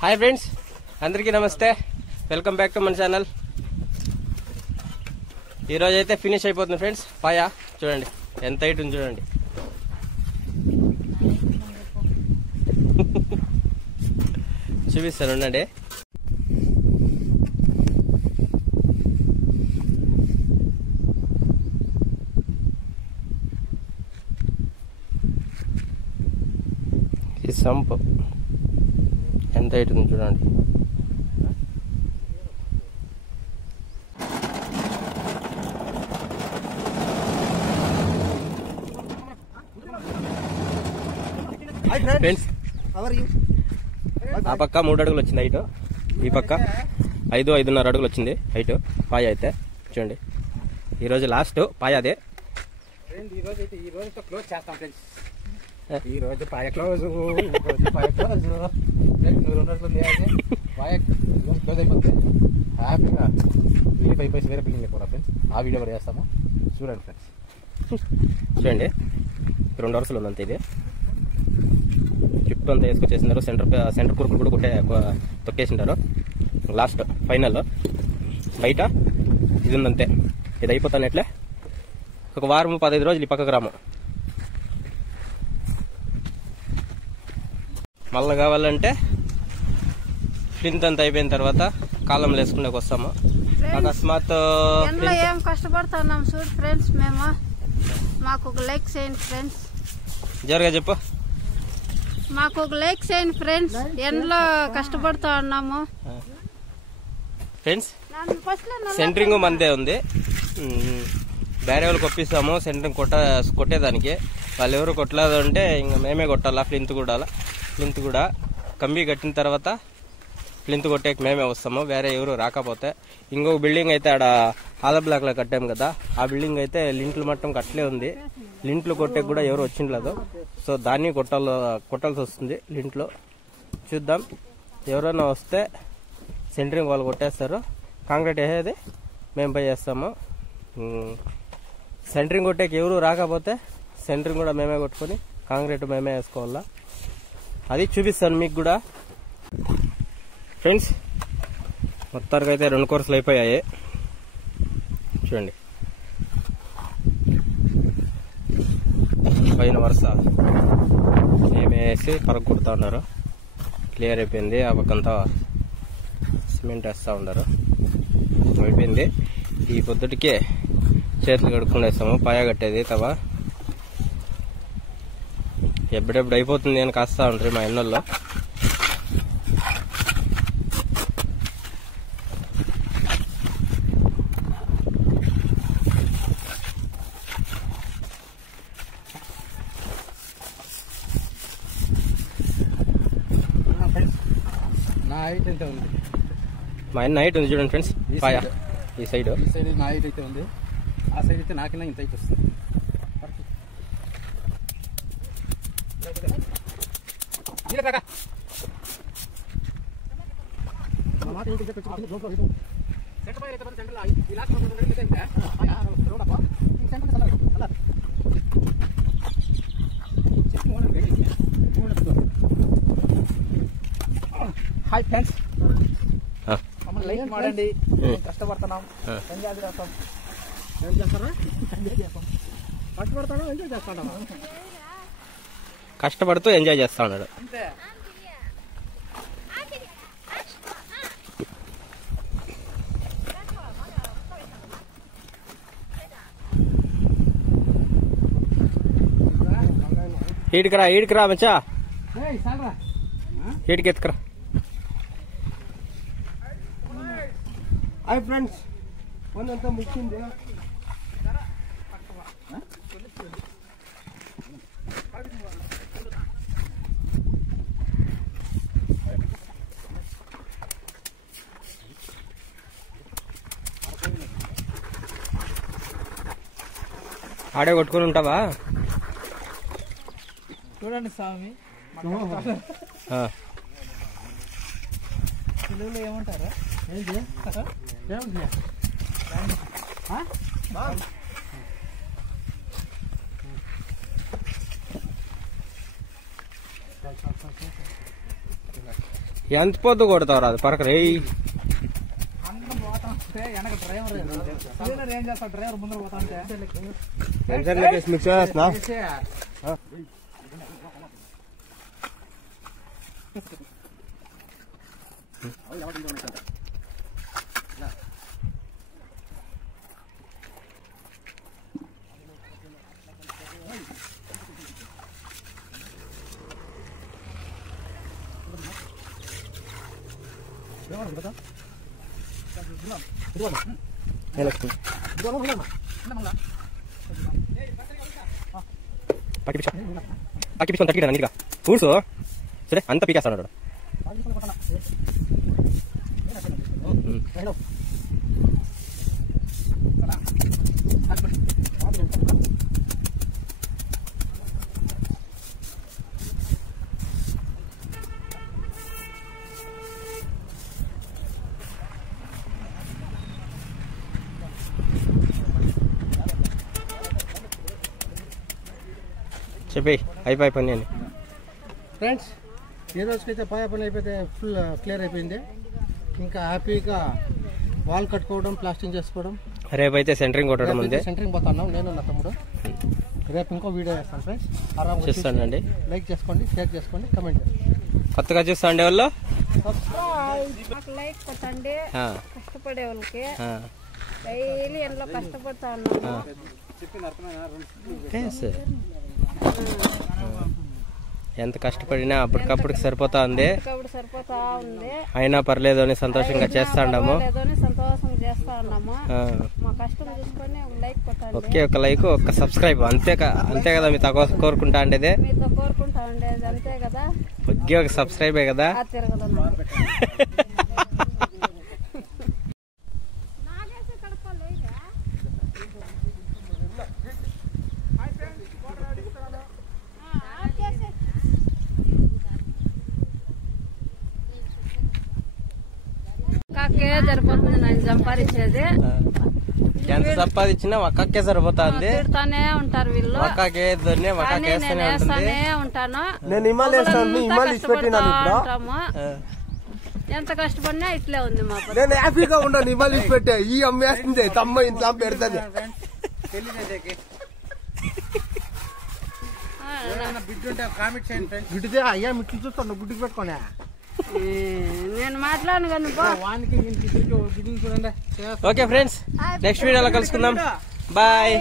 Hi friends, అందరికీ నమస్తే. Welcome back to మన ఛానల్. ఈరోజు అయితే ఫినిష్ అయిపోతుంది ఫ్రెండ్స్. పాయ చూడండి ఎంత హైట్ ఉంది చూడండి. చూపిస్తాను ఉండండి. ఈ సంప్ ఎంత హైట్ ఉంది చూడండి. ఫ్రెండ్స్, ఆ పక్క 3 అడుగులు వచ్చింది హైట్, ఈ పక్క 5-5.5 అడుగులు వచ్చింది హైట్ పాయ అయితే. చూడండి, ఈరోజు లాస్ట్ పాయ అదే. ఈరోజు క్లోజ్ చేస్తాం ఫ్రెండ్స్. ఈరోజు పాయ క్లోజ్, పాయ క్లోజ్. పాయ క్లోజ్ అయిపోతే హ్యాపీగా వెళ్ళి పైసి వేరే బిల్డింగ్ అయిపోరా ఫ్రెండ్స్. ఆ వీడియో కూడా చేస్తాము, చూడండి ఫ్రెండ్స్. చూడండి, 2 వరుసలు ఉంది అంతే. ఇది చుట్టూ అంతా వేసుకొచ్చేసినారు. సెంటర్ కురుకులు కూడా తొక్కేసింటారు. లాస్ట్ ఫైనల్లో బయట ఇది ఉందంతే. ఇది అయిపోతాను ఎట్లే ఒక వారం 15 రోజులు ఈ పక్కకు రాము. మళ్ళీ కావాలంటే ఫ్లింత్ అంతా అయిపోయిన తర్వాత కాలంలో వేసుకునే వస్తాము. అకస్మాత్ ఏం కష్టపడుతున్నాం చూడు ఫ్రెండ్స్. మేము మాకు ఒక లైక్ చేయండి ఫ్రెండ్స్. జరగా చెప్పు. మాకు ఒక లైక్ చేయండి ఫ్రెండ్స్. ఎండలో కష్టపడుతూ ఉన్నాము ఫ్రెండ్స్. సెంటరింగ్ మందే ఉంది. వేరే వాళ్ళకి ఒప్పిస్తాము సెంటరింగ్ కొట్టేదానికి. వాళ్ళు ఎవరు కొట్టలేదంటే ఇంకా మేమే కొట్టాలా. ఫ్లింత్ కూడా కంబి కట్టిన తర్వాత ఫ్లింత్ కొట్టేకి మేమే వస్తాము, వేరే ఎవరు రాకపోతే. ఇంకొక బిల్డింగ్ అయితే ఆడ ఆల బ్లాక్ లో కట్టాము కదా, ఆ బిల్డింగ్ అయితే లింట్లు మట్టం కట్టలే ఉంది. లింట్లు కొట్టేకి కూడా ఎవరు వచ్చిండలేదు. సో దాన్ని కొట్టాల్సి వస్తుంది లింట్లో. చూద్దాం, ఎవరైనా వస్తే సెంటరింగ్ వాళ్ళు కొట్టేస్తారు. కాంక్రీట్ వేసేది మేము పై చేస్తాము. సెంటరింగ్ కొట్టేకి ఎవరు రాకపోతే సెంటరింగ్ కూడా మేమే కొట్టుకొని కాంక్రీట్ మేమే వేసుకోవాలా. అది చూపిస్తాను మీకు కూడా ఫ్రెండ్స్. మొత్తానికి అయితే 2 కోర్సులు అయిపోయాయి చూడండి. పైన వరుస ఏమేసి పరగ కొడుతూ ఉన్నారు. క్లియర్ అయిపోయింది. ఆ పక్కంతా సిమెంట్ వేస్తూ ఉన్నారు. అయిపోయింది. ఈ పొద్దుటికే చేతులు కడుక్కునేస్తాము. పాయ కట్టేది తవా ఎప్పుడెప్పుడు అయిపోతుంది అని కాస్తా ఉంటారు మా ఎన్నోళ్ళు. నా హైట్ ఎంత ఉంది? మా అన్న హైట్ ఉంది చూడండి ఫ్రెండ్స్. పాయ ఈ సైడ్ నా హైట్ అయితే ఉంది. ఆ సైడ్ అయితే నాకైనా ఇంత హైట్ వస్తుంది. హాయ్ ఫ్రెండ్స్, మమ్మల్ని లైక్ మాడండి. కష్టపడుతున్నాం, ఎంజాయ్ చేస్తాం. ఏం చేస్తారా? ఎంజాయ్ చేస్తాం. కష్టపడతాను, ఎంజాయ్ చేస్తాను. కష్టపడుతూ ఎంజాయ్ చేస్తా ఉన్నాడు అంతే. ఈడికిరా మచ్చా, ఈడికి ఎత్తుకురా. హాయ్ ఫ్రెండ్స్, పనంతా ముగిసింది. ఆడే కొట్టుకుని ఉంటావా? చూడండి స్వామి, తెలుగులో ఏమంటారా? ఎంత పొద్దు కొడతావు అది పరక రే అందరం పోతా ఉంటే వెనక డ్రైవర్ ఏం చేస్తాడు? డ్రైవర్ ముందర పోతా ఉంటే మిక్స్ చేస్తున్నా పక్కి పిచ్చుకొని తగ్గిరా నీట్గా చూసు సరే అంత పీకేస్తాడు చెప్పి అయిపోయి పని అని ఫ్రెండ్స్ ఏ రోజుకైతే పాయ పని అయిపోతే ఫుల్ క్లియర్ అయిపోయింది. ఇంకా హ్యాపీగా వాల్ కట్టుకోవడం, ప్లాస్టింగ్ చేసుకోవడం. రేపైతే సెంటరింగ్ కొట్టడం ఉంది. సెంటరింగ్ పోతున్నాం నేను నా తమ్ముడు. రేపు ఇంకో వీడియో చేస్తాను ఫ్రెండ్స్. ఆరాంగా చూస్తానండి. లైక్ చేసుకోండి, షేర్ చేసుకోండి, కమెంట్ కొత్తగా చూస్తాండి వాళ్ళు లైక్ కొట్టండి. కష్టపడే వాళ్ళకి డైలీ ఎండలో కష్టపడతా ఉన్నాము. ఎంత కష్టపడినా అప్పటికప్పటికి సరిపోతా ఉంది. సరిపోతా ఉంది. అయినా పర్లేదు అని సంతోషంగా చేస్తా ఉన్నాము. సంతోషంగా చేస్తా ఉన్నాము. మా కష్టం చూసుకొని లైక్ కొట్టండి. ఒకే ఒక లైక్, ఒక్క సబ్స్క్రైబ్ అంతే కదా మీతో కోరుకుంటా ఉండేది. మీతో కోరుకుంటా ఉండేది అంతే కదా. ఒకే ఒక సబ్స్క్రైబే కదా. ఒక్కకే సరిపోతుంది నేను సంపాదించేది. ఎంత సంపాదించినా ఒక్కకే సరిపోతుంది. తిడతానే ఉంటారు వీళ్ళు. ఒక్కకే వేస్తానే ఉంటాను. ఎంత కష్టపడినా ఇట్లే ఉంది మా నేను హ్యాపీగా ఉన్నాను. ఇవాళ పెట్టే ఈ అమ్మేస్తుంది తమ్మ ఇంట్లో పెడుతుంది. గుడ్డితే అయ్యా మిట్లు చూస్తాను, గుడ్డికి పెట్టుకోనే. నేను మాట్లాడను కానీ వానికి చూడండి. ఓకే ఫ్రెండ్స్, నెక్స్ట్ వీడియోలో కలుసుకుందాం. బాయ్.